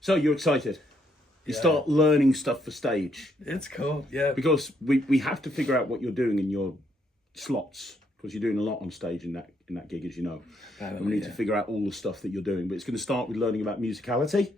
So you're excited. You start learning stuff for stage. It's cool, yeah. Because we have to figure out what you're doing in your slots, because you're doing a lot on stage in that gig, as you know. And we need to figure out all the stuff that you're doing. But it's going to start with learning about musicality.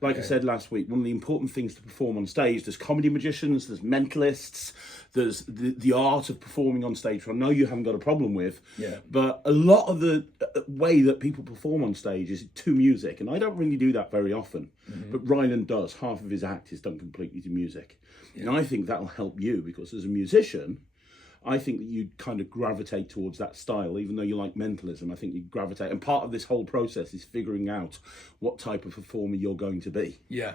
Like I said last week, one of the important things to perform on stage, there's comedy magicians, there's mentalists, there's the art of performing on stage, which I know you haven't got a problem with. Yeah. But a lot of the way that people perform on stage is to music, and I don't really do that very often. But Ryland does. Half of his act is done completely to music. And I think that'll help you, because as a musician, I think that you kind of gravitate towards that style, even though you like mentalism. I think you gravitate, and part of this whole process is figuring out what type of performer you're going to be. Yeah.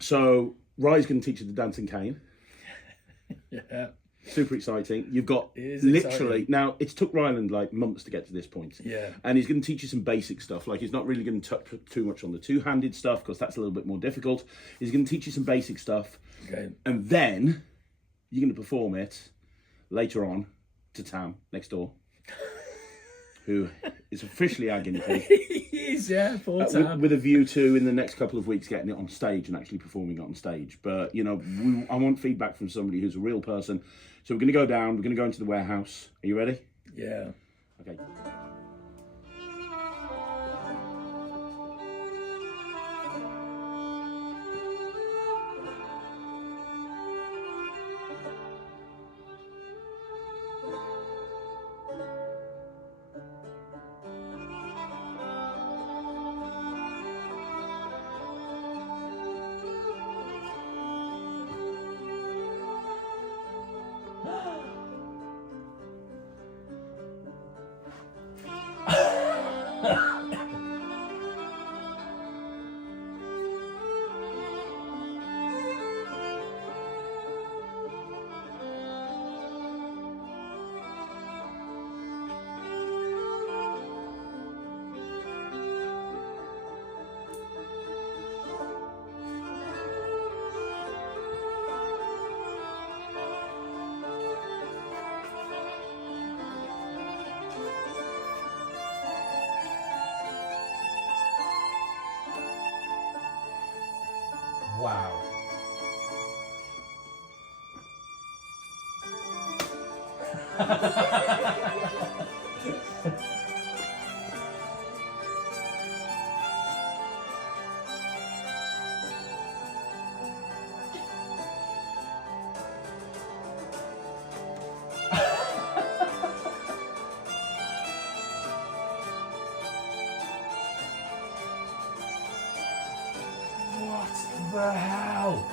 So Rye's going to teach you the dancing cane. Yeah. Super exciting. You've got literally, now it's took Ryland like months to get to this point. Yeah. And he's going to teach you some basic stuff. Like, he's not really going to touch too much on the two-handed stuff, because that's a little bit more difficult. He's going to teach you some basic stuff. Okay. And then you're going to perform it later on to Tam next door, who is officially our guinea pig. He is, yeah, poor Tam. With a view to, in the next couple of weeks, getting it on stage and actually performing it on stage. But, you know, I want feedback from somebody who's a real person. So we're going to go down, we're going to go into the warehouse. Are you ready? Yeah. Okay. Wow. What the hell?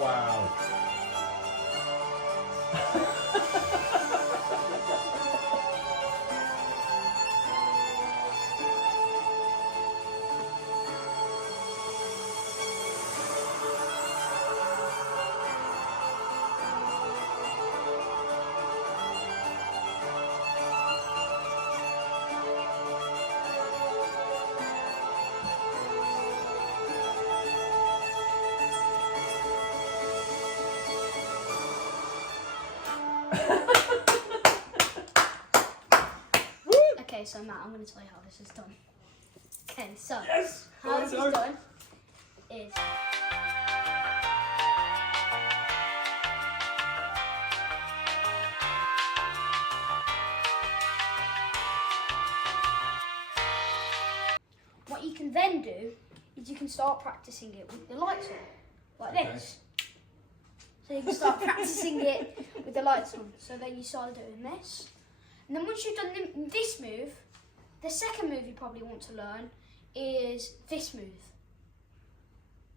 Wow. Okay, so Matt, I'm going to tell you how this is done. Okay, so Yes! how this is done is what you can then do is you can start practicing it with the lights on, like this. So you can start practicing it with the lights on. So then you start doing this. And then once you've done this move, the second move you probably want to learn is this move.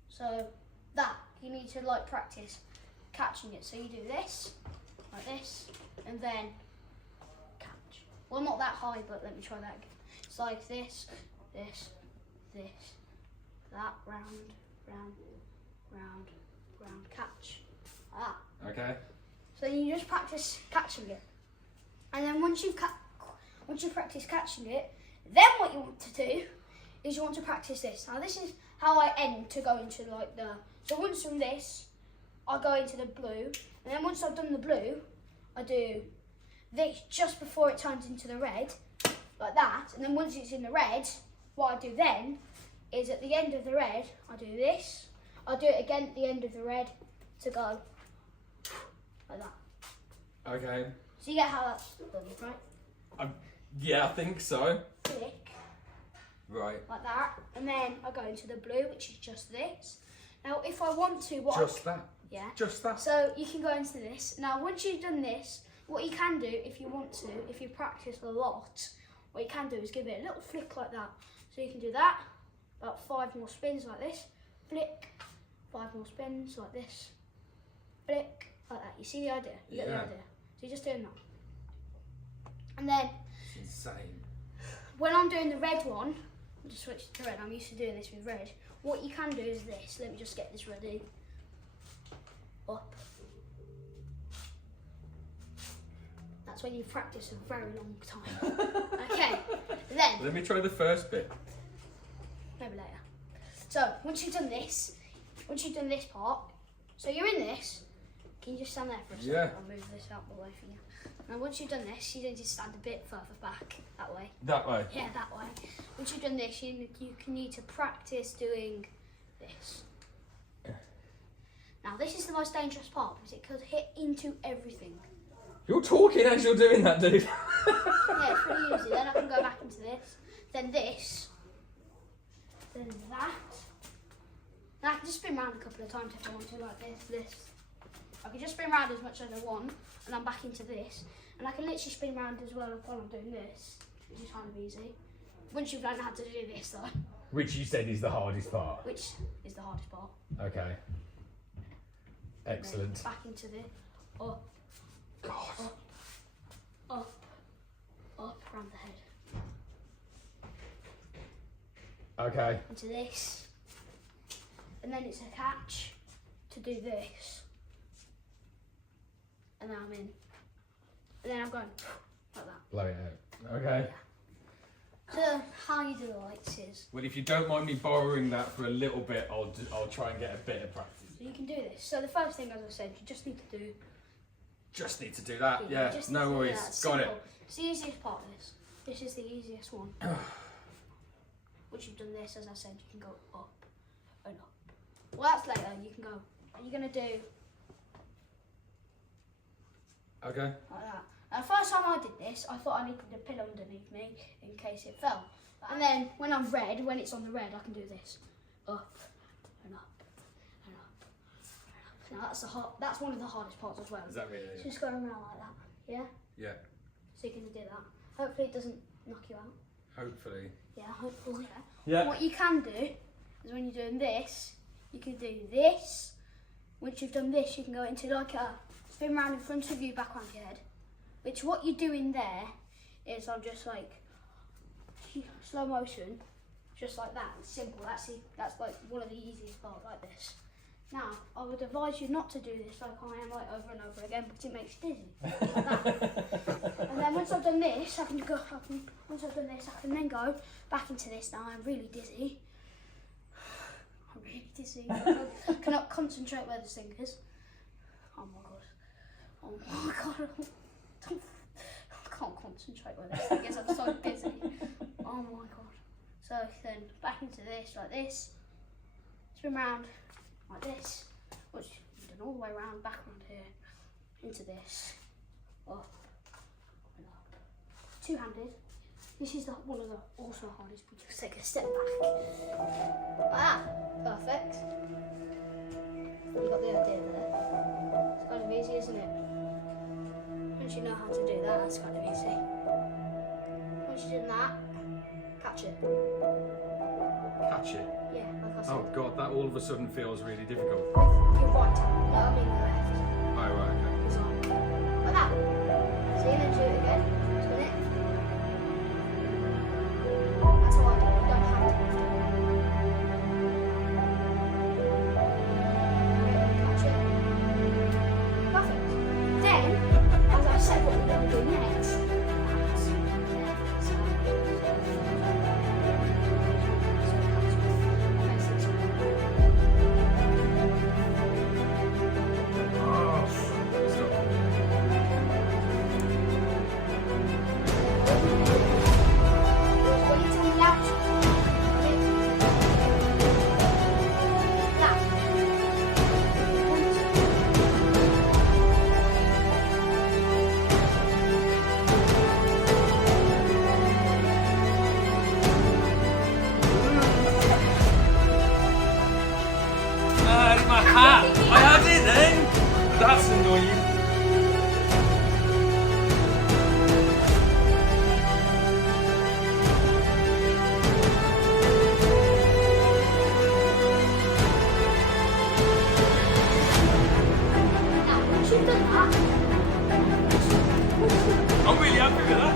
So that, you need to like practice catching it. So you do this, like this, and then catch. Well, not that high, but let me try that again. It's like this, this, this, that, round, round, round, round, catch. Like that. Okay. So you just practice catching it. And then once you practice catching it, then what you want to do is you want to practice this. Now this is how I end to go into like the, so once from this, I go into the blue, and then once I've done the blue, I do this just before it turns into the red, like that, and then once it's in the red, what I do then is at the end of the red, I do this, I do it again at the end of the red to go like that. Okay. So you get how that's done, right? Yeah, I think so. Click. Right. Like that, and then I go into the blue, which is just this. Now, if I want to, That. Yeah. Just that. So you can go into this. Now, once you've done this, what you can do, if you want to, if you practice a lot, what you can do is give it a little flick like that. So you can do that, about 5 more spins like this, flick, 5 more spins like this, flick, like that. You see the idea? You get the idea. So you're just doing that. And then, It's insane. when I'm doing the red one, I'll just switch it to red. I'm used to doing this with red. What you can do is this. Let me just get this ready. Up. That's when you practice a very long time. Okay. Then. Let me try the first bit. Maybe later. So once you've done this part, so you're in this. Can you just stand there for a second? Yeah. I'll move this out the way for you. Now once you've done this, you need to stand a bit further back, that way. That way. Yeah, that way. Once you've done this, you need to practice doing this. Now this is the most dangerous part because it could hit into everything. You're talking as you're doing that, dude. Yeah, it's pretty easy. Then I can go back into this, then this, then that. Now I can just spin around a couple of times if I want to, like this. I can just spin around as much as I want, and I'm back into this. And I can literally spin around as well while I'm doing this, which is kind of easy. Once you've learned how to do this though. Which you said is the hardest part. Which is the hardest part. Okay. And Excellent. then back into the up, God. up, around the head. Okay. Into this. And then it's a catch to do this. And then I'm in. And then I'm going like that. Blow it out. Okay. So how you do the lights is, Well, if you don't mind me borrowing that for a little bit, I'll try and get a bit of practice. so you can do this. So the first thing, as I said, you just need to do. Just need to do that. you Yeah. just need No to do worries. that. It's Got simple. it. It's the easiest part of this. This is the easiest one. Once you've done this, as I said, you can go up and up. Well, that's later. You can go. Are you gonna do Okay. like that? Now, the first time I did this, I thought I needed a pillow underneath me in case it fell. And then when I'm red, when it's on the red, I can do this. Up and up and up and up. Now that's one of the hardest parts as well. Is that really? So just go around like that. Yeah? Yeah. So you can do that. Hopefully it doesn't knock you out. Hopefully. Yeah, hopefully. Yeah. What you can do is when you're doing this, you can do this. Once you've done this, you can go into like a spin round in front of you, back around your head. Which what you're doing there is I'm just like slow motion, just like that. It's simple. That's like one of the easiest parts, like this. Now I would advise you not to do this like I am, like over and over again, because it makes you dizzy. Like that. And then once I've done this, once I've done this, I can then go back into this. Now I'm really dizzy. I'm really dizzy. I cannot concentrate where this thing is. Oh my god. Oh my god. I can't concentrate where this thing is. I'm so dizzy. Oh my god. So then back into this, like this. Spin round like this. Which you've done all the way around, back around here. Into this. Up and up. Two-handed. This is one of the also hardest, but just take a step back. Like that. Perfect. You got the idea there. It's kind of easy, isn't it? Once you know how to do that, that's kind of easy. Once you've done that, catch it. catch it. Yeah, like I said. Oh god, that all of a sudden feels really difficult. With your right hand, I mean the left. Oh right, okay. It's like that. See, and then do it again. Spin it. That's how I do it. You don't have to lift it. Catch it. Perfect. Then, as I said, what we're going to do next. My hat! I had it then! That's annoying. Once you've done that, I'm really happy with that.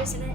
Isn't it?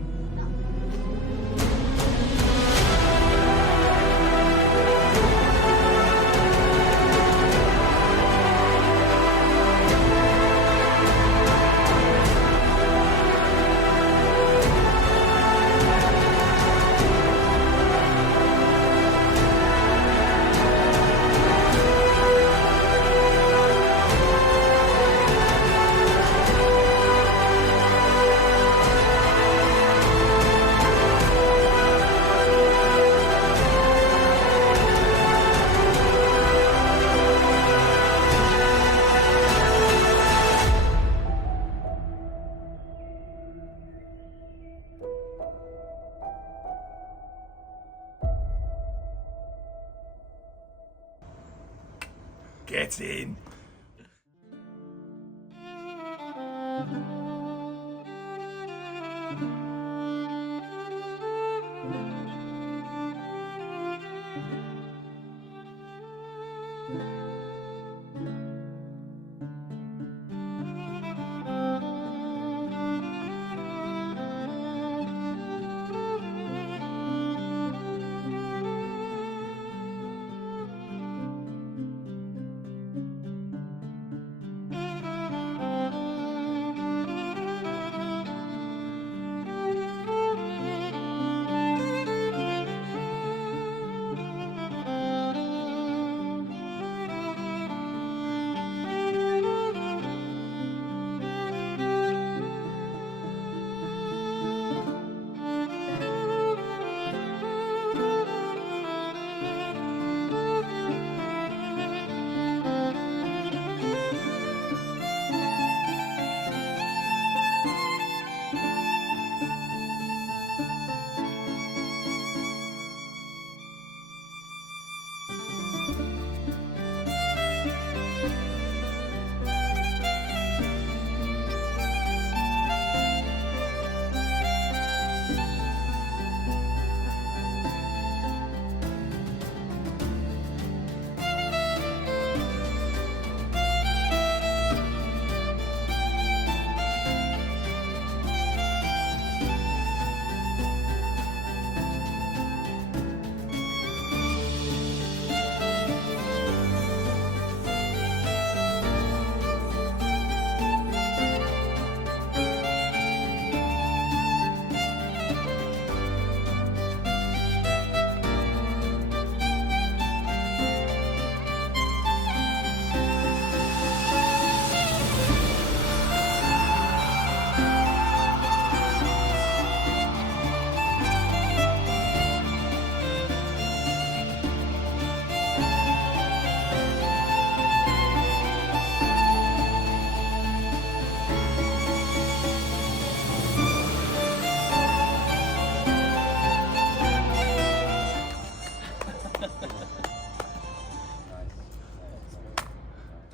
Get in.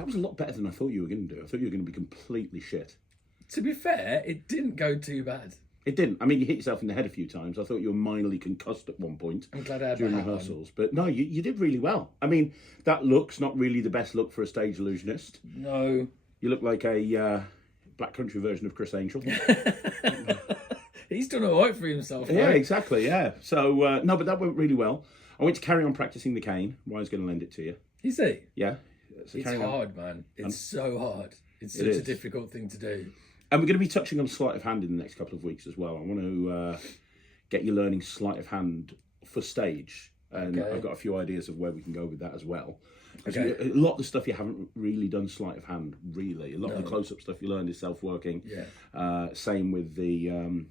was a lot better than I thought you were going to do. I thought you were going to be completely shit. To be fair, it didn't go too bad. It didn't. I mean, you hit yourself in the head a few times. I thought you were minorly concussed at one point. I'm glad I had during my hat on. rehearsals. But no, you did really well. I mean, that look's not really the best look for a stage illusionist. No. You look like a Black Country version of Chris Angel. He's done all right for himself. Yeah, right? exactly, yeah. So, no, but that went really well. I want you to carry on practicing the cane. Ryan's going to lend it to you. You see? Yeah. So It's carry on. hard, man. It's so hard. It's It such is. a difficult thing to do. And we're going to be touching on sleight of hand in the next couple of weeks as well. I want to get you learning sleight of hand for stage. And Okay. I've got a few ideas of where we can go with that as well. 'Cause Okay. a lot of the stuff you haven't really done sleight of hand, really. A lot of the No. close-up stuff you learned is self-working. Yeah. Same with the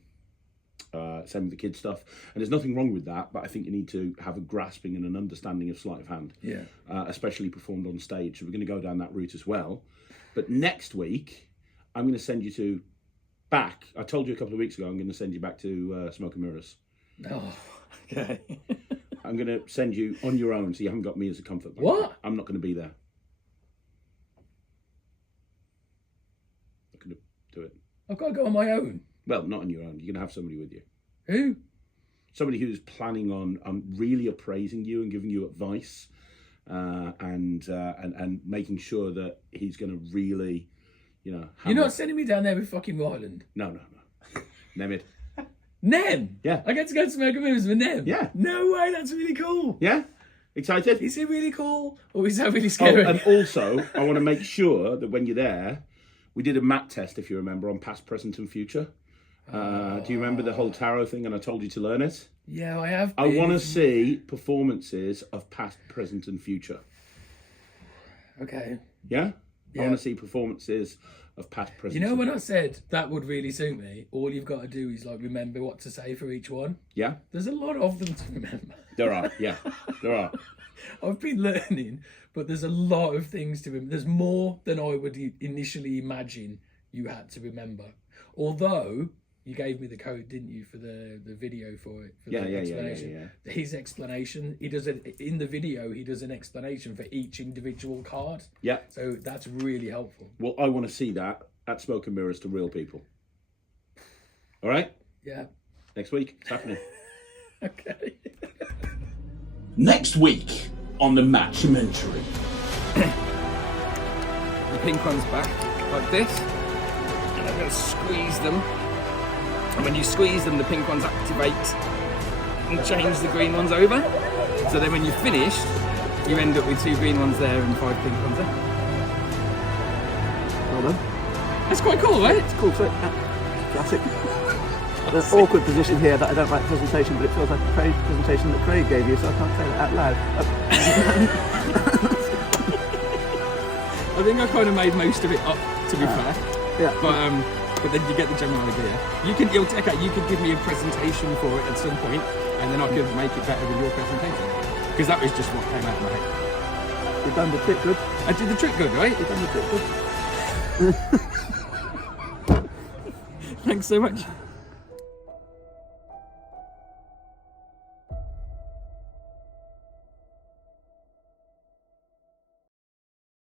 kid stuff. And there's nothing wrong with that, but I think you need to have a grasping and an understanding of sleight of hand. Yeah. Especially performed on stage. So we're going to go down that route as well. But next week, I'm going to send you back. I told you a couple of weeks ago, I'm going to send you back to Smoke and Mirrors. Oh, okay. I'm going to send you on your own, so you haven't got me as a comfort blanket. What? I'm not going to be there. Not going to do it. I've got to go on my own. Well, not on your own. You're going to have somebody with you. Who? Somebody who's planning on really appraising you and giving you advice, and making sure that he's going to really, You're hammer- not sending me down there with fucking Ryland. No. Nemid. Nem? Yeah. I get to go to Smoke and Mirrors with Nem? Yeah. No way, that's really cool. Yeah? Excited? Is it really cool? Or is that really Oh, scary? and also, I want to make sure that when you're there, we did a mat test, if you remember, on past, present, and future. Do you remember the whole tarot thing? And I told you to learn it. Yeah, I have. I been. want to see performances of past, present, and future. Okay. Yeah? I Yeah. want to see performances of past, present. You know and when I future. said that would really suit me, all you've got to do is remember what to say for each one. Yeah, There's a lot of them to remember. there are. Yeah, there are. I've been learning, but there's a lot of things to remember. There's more than I would initially imagine you had to remember. Although you gave me the code, didn't you, for the video for it? For Yeah, the yeah. explanation. His explanation, he does it in the video. He does an explanation for each individual card. Yeah. So that's really helpful. Well, I want to see that at Smoke and Mirrors to real people. All right? Yeah. Next week, it's happening. Okay. Next week on the Matt-umentary. The pink one's back like this, and I'm going to squeeze them, and when you squeeze them the pink ones activate and change the green ones over, so then when you've finished you end up with 2 green ones there and 5 pink ones there. Well done. That's quite cool, right? It's cool trick. Yeah. Classic. There's an awkward position here that I don't like the presentation, but it feels like a presentation that Craig gave you, so I can't say that out loud. I think I kind of made most of it up, to be fair, Yeah. but then you get the general idea. You could give me a presentation for it at some point, and then I could make it better with your presentation, because that was just what came out of my head. You've done the trick good. I did the trick good, right? You've done the trick good. Thanks so much.